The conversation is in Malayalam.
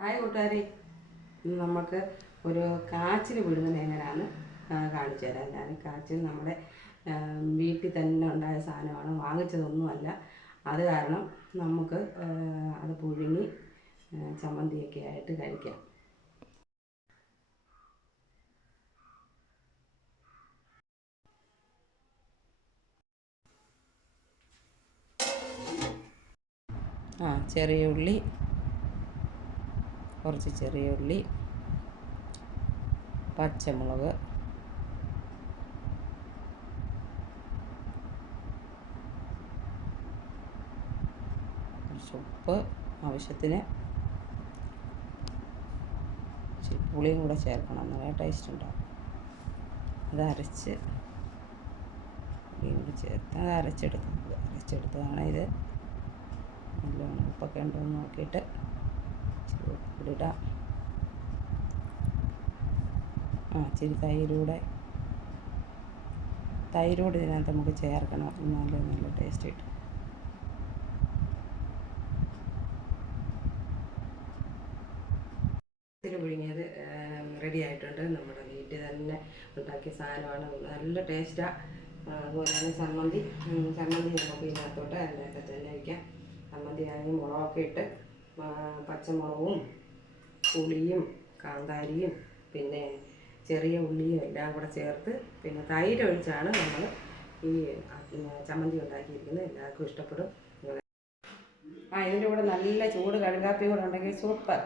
ഹായ് കൂട്ടുകാരെ, ഇന്ന് നമുക്ക് ഒരു കാച്ചിൽ വിടുന്നത് എങ്ങനെയാണെന്ന് കാണിച്ചു തരാം. ഞാൻ കാച്ചിൽ നമ്മുടെ വീട്ടിൽ തന്നെ ഉണ്ടായ സാധനമാണ്, വാങ്ങിച്ചതൊന്നുമല്ല. അത് കാരണം നമുക്ക് അത് പുഴുങ്ങി ചമ്മന്തിയൊക്കെ ആയിട്ട് കഴിക്കാം. ചെറിയ ഉള്ളി, കുറച്ച് ചെറിയ ഉള്ളി, പച്ചമുളക്, കുറച്ച് ഉപ്പ്, ആവശ്യത്തിന് പുളിയും കൂടെ ചേർക്കണം, നല്ല ടേസ്റ്റ് ഉണ്ടാകും. അത് അരച്ച് പുളിയും കൂടി ചേർത്ത് അത് അരച്ചെടുത്തതാണ് ഇത്. നല്ലോണം ഉപ്പൊക്കെ ഉണ്ടോ എന്ന് നോക്കിയിട്ട് ഇച്ചിരി ഇടാം. ഇച്ചിരി തൈരൂടെ ഇതിനകത്ത് നമുക്ക് ചേർക്കണം, നല്ല ടേസ്റ്റ് കിട്ടും. പുഴുങ്ങിയത് റെഡി ആയിട്ടുണ്ട്. നമ്മുടെ വീട്ടിൽ തന്നെ ഉണ്ടാക്കിയ സാധനമാണ്, നല്ല ടേസ്റ്റാണ്. അതുപോലെ തന്നെ ചമ്മന്തി നമുക്ക് ഇതിനകത്തോട്ട് അതിനകത്ത് തന്നെ വയ്ക്കാം. ചമ്മന്തി ആണെങ്കിൽ മുളകൊക്കെ ഇട്ട് പച്ചമുളകും പുളിയും കാന്താരിയും പിന്നെ ചെറിയ ഉള്ളിയും എല്ലാം കൂടെ ചേർത്ത് പിന്നെ തൈര് ഒഴിച്ചാണ് നമ്മൾ ഈ ചമ്മന്തി ഉണ്ടാക്കിയിരിക്കുന്നത്. എല്ലാവർക്കും ഇഷ്ടപ്പെടും. ഇതിൻ്റെ കൂടെ നല്ല ചൂട് കടുകാപ്പി കൂടെ ഉണ്ടെങ്കിൽ സൂപ്പർ.